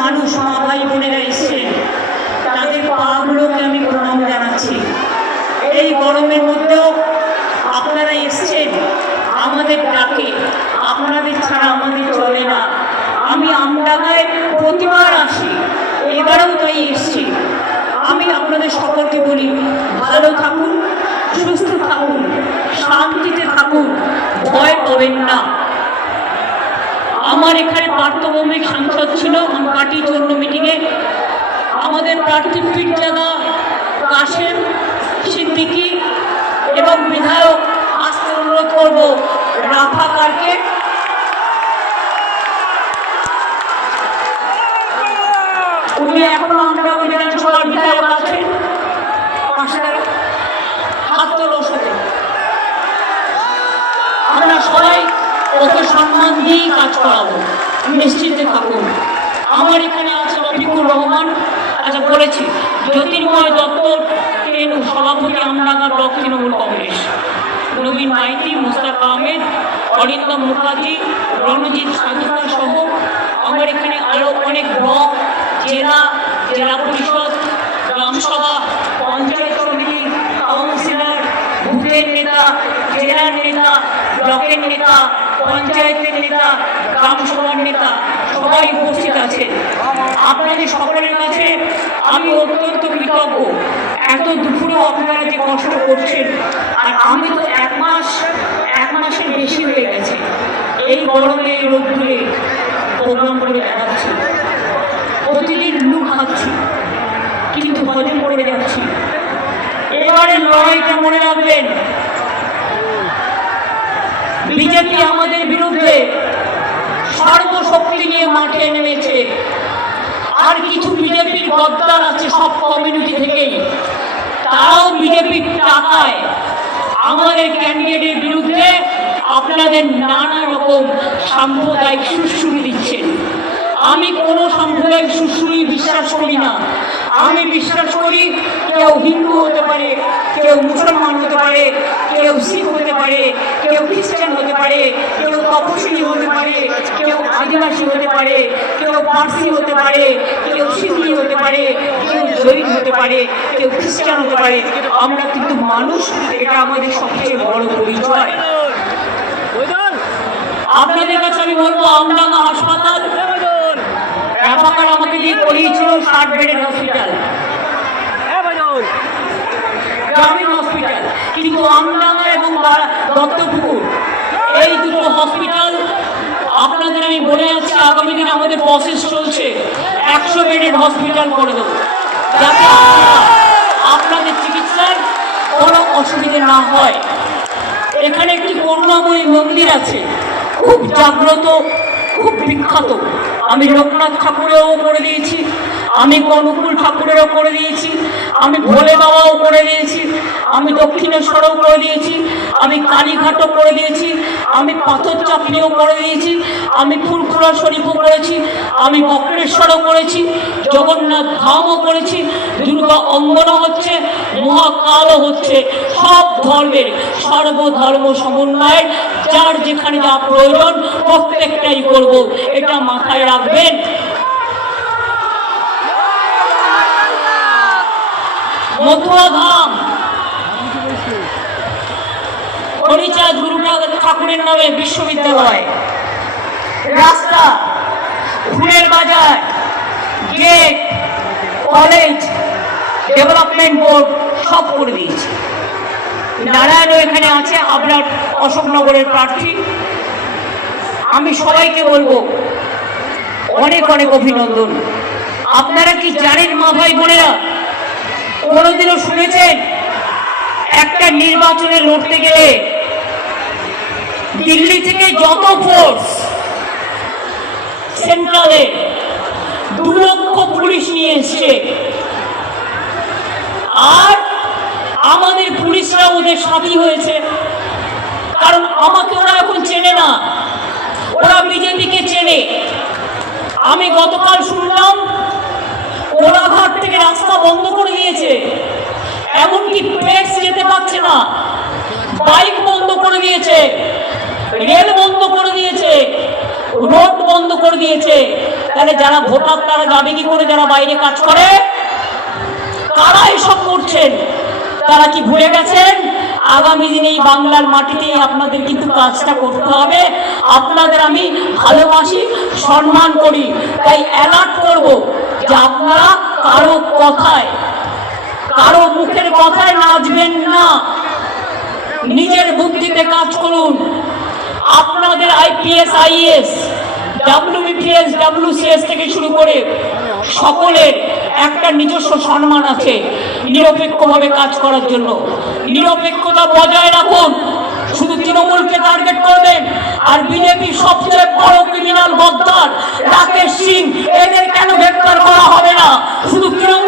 মানুষ মা ভাই বোনেরা এসছেন, তাদের পাগুলোকে আমি প্রণাম জানাচ্ছি। এই গরমের মধ্যেও আপনারা এসছেন আমাদের ডাকে, আপনাদের ছাড়া আমাদের চলে না। আমি আমডাঙ্গায় প্রতিবার আসি, এবারেও তাই এসছি। আমি আপনাদের সকলকে বলি, ভালো থাকুন, সুস্থ থাকুন, শান্তিতে থাকুন, ভয় পাবেন না। আমার এখানে পার্থভৌমিক সাংসদ ছিল পার্টির জন্য মিটিংয়ে। আমাদের প্রার্থী পীরজাদা কাশেম সিদ্দিকী এবং বিধায়ক আসতে অনুরোধ করব রাফাকারকে। উনি এখনো আমরা বিধানসভার বিধায়ক আছেন, হাত তোলার সাথে আমরা সবাই ওকে সম্মান দিয়েই কাজ করাবো, নিশ্চিন্তে থাকুন। আমার এখানে আছে রফিকুর রহমান, আচ্ছা বলেছি, জ্যোতির্ময় দত্ত সভাপতি আমডাঙ্গা ব্লক তৃণমূল কংগ্রেস, নবীন মাইতি, মুস্তাফা আহমেদ, অরিন্দম মুখার্জি, রণজিৎ সাধুকার সহ আমার এখানে আরও অনেক ব্লক, জেলা, জেলা পরিষদ, গ্রামসভা, পঞ্চায়েত সমিতি, কাউন্সিলর, বুথের নেতা, জেলার নেতা, ব্লকের নেতা, পঞ্চায়েতের নেতা, গ্রামসভার নেতা সবাই উপস্থিত আছে। আপনাদের সকলের কাছে আমি অত্যন্ত কৃতজ্ঞ। এত দুপুরেও আপনারা যে কষ্ট করছেন, আর আমি তো এক মাসের বেশি হয়ে গেছে এই গরমে রোদ্দুরে প্রোগ্রাম করে বেড়াচ্ছি, প্রতিদিন লু খাচ্ছি, কিন্তু হজম করে যাচ্ছি। এবারের লড়াইটা মনে রাখবেন, বিজেপি আমাদের বিরুদ্ধে সর্বশক্তি নিয়ে মাঠে নেমেছে। আর কিছু বিজেপির গদ্দার আছে সব কমিউনিটি থেকেই, তারাও বিজেপির টাকায় আমাদের ক্যান্ডিডেটের বিরুদ্ধে আপনাদের নানা রকম সাম্প্রদায়িক সুশ্রুতি দিচ্ছেন। আমি কোনো সাম্প্রদায়িক সুশ্রুতি বিশ্বাস করি না। আমি বিশ্বাস করি কেউ হিন্দু হতে পারে, কেউ মুসলমান হতে পারে, কেউ শিখ হতে পারে, কেউ খ্রিস্টান হতে পারে, কেউ তপশিলি হতে পারে, কেউ আদিবাসী হতে পারে, কেউ পার্সি হতে পারে, কেউ সিন্ধি হতে পারে, কেউ জৈন হতে পারে, কেউ খ্রিস্টান হতে পারে। আমরা কিন্তু মানুষ, এটা আমাদের সবচেয়ে বড় পরিচয়। আপনাদের কাছে আমি বলবো, আমডাঙ্গা হাসপাতাল রাফাকার আমাকে দিয়ে করিয়েছিল 60 বেডের হসপিটাল, গ্রামীণ হসপিটাল, কিন্তু আমডাঙ্গা এবং দত্তপুকুর এই দুটো হসপিটাল আপনাদের আমি বলে যাচ্ছি, আগামী দিন আমাদের প্রসেস চলছে, 100 বেডের হসপিটাল করে দেবো, যাতে আপনাদের চিকিৎসার কোনো অসুবিধে না হয়। এখানে একটি করুণাময়ী মন্দির আছে, খুব জাগ্রত, খুব বিখ্যাত। আমি লোকনাথ ঠাকুরেও করে দিয়েছি, আমি অনুকূল ঠাকুরেরও করে দিয়েছি, আমি ভোলে বাবাও করে দিয়েছি, আমি দক্ষিণেশ্বরও করে দিয়েছি, আমি কালীঘাটও করে দিয়েছি, আমি পাথর চাপড়িও করে দিয়েছি, আমি ফুলখোলা শরীফও করেছি, আমি বক্রেশ্বরও করেছি, জগন্নাথ ধামও করেছি, দুর্গা অঙ্গনা হচ্ছে, মহাকালও হচ্ছে। সব ধর্মের সর্বধর্ম সমন্বয়ের যার যেখানে যা প্রয়োজন প্রত্যেকটাই করব, এটা মাথায় রাখবেন। মথুরা ধাম, হরিচাঁদ গুরু ঠাকুরের নামে বিশ্ববিদ্যালয়, রাস্তা, ফুলের বাজার, গেট, কলেজ, ডেভেলপমেন্ট বোর্ড সব করে দিয়েছে। নারায়ণও এখানে আছে, আপনার অশোকনগরের প্রার্থী। আমি সবাইকে বলবো অনেক অনেক অভিনন্দন। আপনারা কি জানেন মা ভাই বোনেরা, কোনোদিনও শুনেছেন একটা নির্বাচনে লড়তে গেলে দিল্লি থেকে যত ফোর্স সেন্ট্রালে 2 লক্ষ পুলিশ নিয়ে এসছে, আর আমাদের পুলিশরা ওদের সাথী হয়েছে, কারণ আমাকে ওরা এখন চেনে না, ওরা বিজেপিকে চেনে। আমি গতকাল শুনলাম কোলাঘাট থেকে রাস্তা বন্ধ করে দিয়েছে, এমনকি প্রেস যেতে পারছে না, বাইক বন্ধ করে দিয়েছে, রেল বন্ধ করে দিয়েছে, রোড বন্ধ করে দিয়েছে, তাহলে যারা ভোটার তারা যাবে কি করে? যারা বাইরে কাজ করে, কারা এসব করছেন? তারা কি ভুলে গেছেন? আগামী দিনে এই বাংলার মাটিতেই আপনাদের কিন্তু কাজটা করতে হবে। আপনাদের আমি ভালোবাসি, সম্মান করি, তাই অ্যালার্ট করব যে আপনারা কারো কথায়, কারো মুখের কথায় নাচবেন না, নিজের বুদ্ধিতে কাজ করুন। আপনাদের আইপিএস, আইএস, ডাব্লিউবিপিএস, ডাব্লিউসিএস থেকে শুরু করে সকলের একটা নিজস্ব সম্মান আছে নিরপেক্ষভাবে কাজ করার জন্য। নিরপেক্ষতা বজায় রাখুন। শুধু তৃণমূলকে টার্গেট করবেন আর বিজেপি সবচেয়ে বড় ক্রিমিনাল গদ্দার রাকেশ সিং, এদের কেন গ্রেপ্তার করা হবে না? শুধু তৃণমূল